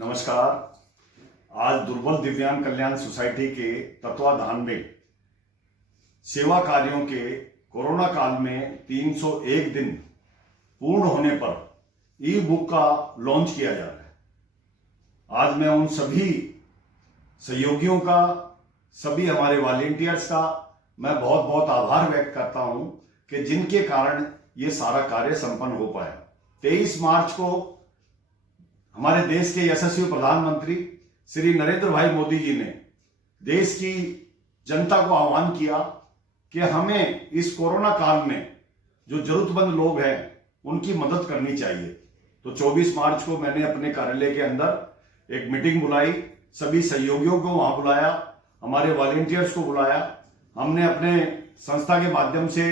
नमस्कार। आज दुर्बल दिव्यांग कल्याण सोसाइटी के तत्वाधान में सेवा कार्यों के कोरोना काल में 301 दिन पूर्ण होने पर ई बुक का लॉन्च किया जा रहा है। आज मैं उन सभी सहयोगियों का, सभी हमारे वॉलेंटियर्स का मैं बहुत बहुत आभार व्यक्त करता हूं कि जिनके कारण ये सारा कार्य संपन्न हो पाया। 23 मार्च को हमारे देश के यशस्वी प्रधानमंत्री श्री नरेंद्र भाई मोदी जी ने देश की जनता को आह्वान किया कि हमें इस कोरोना काल में जो जरूरतमंद लोग हैं उनकी मदद करनी चाहिए। तो 24 मार्च को मैंने अपने कार्यालय के अंदर एक मीटिंग बुलाई, सभी सहयोगियों को वहां बुलाया, हमारे वॉलेंटियर्स को बुलाया। हमने अपने संस्था के माध्यम से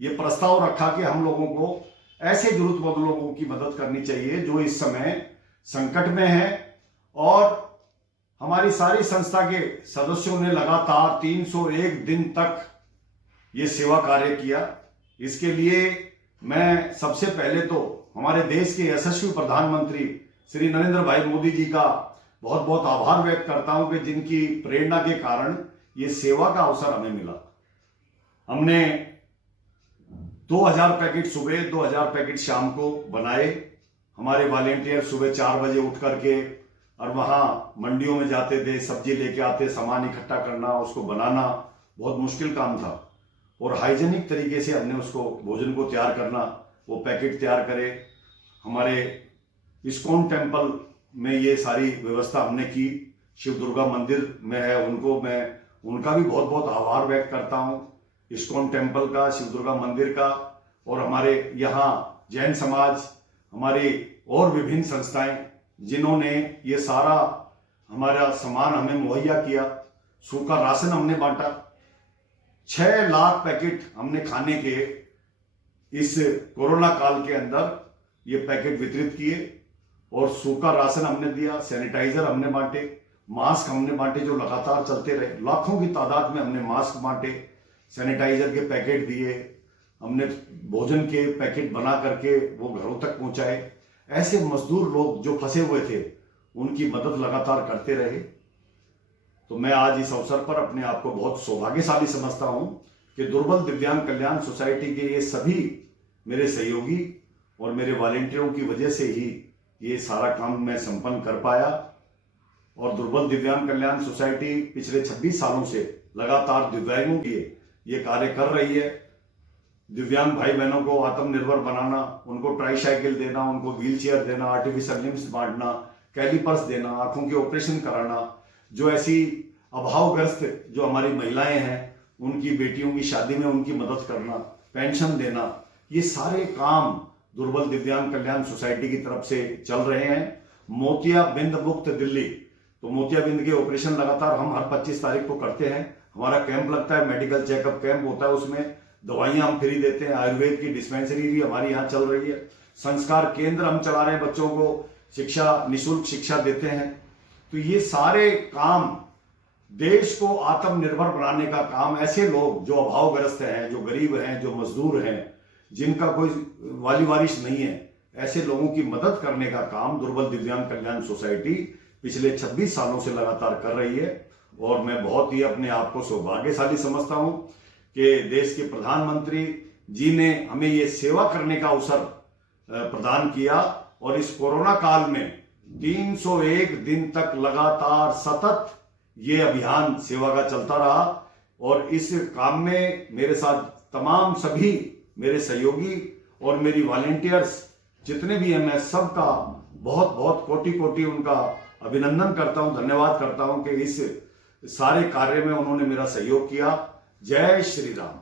ये प्रस्ताव रखा कि हम लोगों को ऐसे जरूरतमंद लोगों की मदद करनी चाहिए जो इस समय संकट में है। और हमारी सारी संस्था के सदस्यों ने लगातार 301 दिन तक ये सेवा कार्य किया। इसके लिए मैं सबसे पहले तो हमारे देश के यशस्वी प्रधानमंत्री श्री नरेंद्र भाई मोदी जी का बहुत बहुत आभार व्यक्त करता हूं कि जिनकी प्रेरणा के कारण ये सेवा का अवसर हमें मिला। हमने 2000 पैकेट सुबह, 2000 पैकेट शाम को बनाए। हमारे वॉलेंटियर सुबह 4 बजे उठ करके और वहां मंडियों में जाते थे, सब्जी लेके आते, सामान इकट्ठा करना, उसको बनाना बहुत मुश्किल काम था। और हाइजेनिक तरीके से हमने उसको भोजन को तैयार करना, वो पैकेट तैयार करे। हमारे इस्कॉन टेम्पल में ये सारी व्यवस्था हमने की। शिव दुर्गा मंदिर में है, उनका भी बहुत बहुत आभार व्यक्त करता हूँ, इस्कॉन टेम्पल का, शिव दुर्गा मंदिर का। और हमारे यहाँ जैन समाज, हमारी और विभिन्न संस्थाएं जिन्होंने ये सारा हमारा सामान हमें मुहैया किया। सूखा राशन हमने बांटा, 6 लाख पैकेट हमने खाने के इस कोरोना काल के अंदर ये पैकेट वितरित किए। और सूखा राशन हमने दिया, सैनिटाइजर हमने बांटे, मास्क हमने बांटे जो लगातार चलते रहे। लाखों की तादाद में हमने मास्क बांटे, सैनिटाइजर के पैकेट दिए, हमने भोजन के पैकेट बना करके वो घरों तक पहुंचाए। ऐसे मजदूर लोग जो फंसे हुए थे उनकी मदद लगातार करते रहे। तो मैं आज इस अवसर पर अपने आप को बहुत सौभाग्यशाली समझता हूं कि दुर्बल दिव्यांग कल्याण सोसाइटी के ये सभी मेरे सहयोगी और मेरे वॉलेंटियरों की वजह से ही ये सारा काम मैं संपन्न कर पाया। और दुर्बल दिव्यांग कल्याण सोसाइटी पिछले 26 सालों से लगातार दिव्यांगों के ये कार्य कर रही है। दिव्यांग भाई बहनों को आत्मनिर्भर बनाना, उनको ट्राईसाइकिल देना, उनको व्हील चेयर देना, आर्टिफिशियल लिम्स बांटना, कैलिपर्स देना, आंखों के ऑपरेशन कराना, जो ऐसी अभावग्रस्त जो हमारी महिलाएं हैं उनकी बेटियों की शादी में उनकी मदद करना, पेंशन देना, ये सारे काम दुर्बल दिव्यांग कल्याण सोसाइटी की तरफ से चल रहे हैं। मोतियाबिंद मुक्त दिल्ली, तो मोतियाबिंद के ऑपरेशन लगातार हम हर 25 तारीख को करते हैं। हमारा कैंप लगता है, मेडिकल चेकअप कैंप होता है, उसमें दवाइयां हम फ्री देते हैं। आयुर्वेद की डिस्पेंसरी भी हमारी यहाँ चल रही है। संस्कार केंद्र हम चला रहे हैं, बच्चों को शिक्षा, निःशुल्क शिक्षा देते हैं। तो ये सारे काम देश को आत्मनिर्भर बनाने का काम, ऐसे लोग जो अभावग्रस्त हैं, जो गरीब हैं, जो मजदूर हैं, जिनका कोई वाली वारिस नहीं है, ऐसे लोगों की मदद करने का काम दुर्बल दिव्यांग कल्याण सोसाइटी पिछले 26 सालों से लगातार कर रही है। और मैं बहुत ही अपने आप को सौभाग्यशाली समझता हूं कि देश के प्रधानमंत्री जी ने हमें ये सेवा करने का अवसर प्रदान किया। और इस कोरोना काल में 301 दिन तक लगातार सतत ये अभियान सेवा का चलता रहा। और इस काम में मेरे साथ तमाम सभी मेरे सहयोगी और मेरी वॉलेंटियर्स जितने भी हैं, मैं सबका बहुत बहुत कोटि कोटि उनका अभिनंदन करता हूं, धन्यवाद करता हूं कि इस सारे कार्य में उन्होंने मेरा सहयोग किया। जय श्री राम।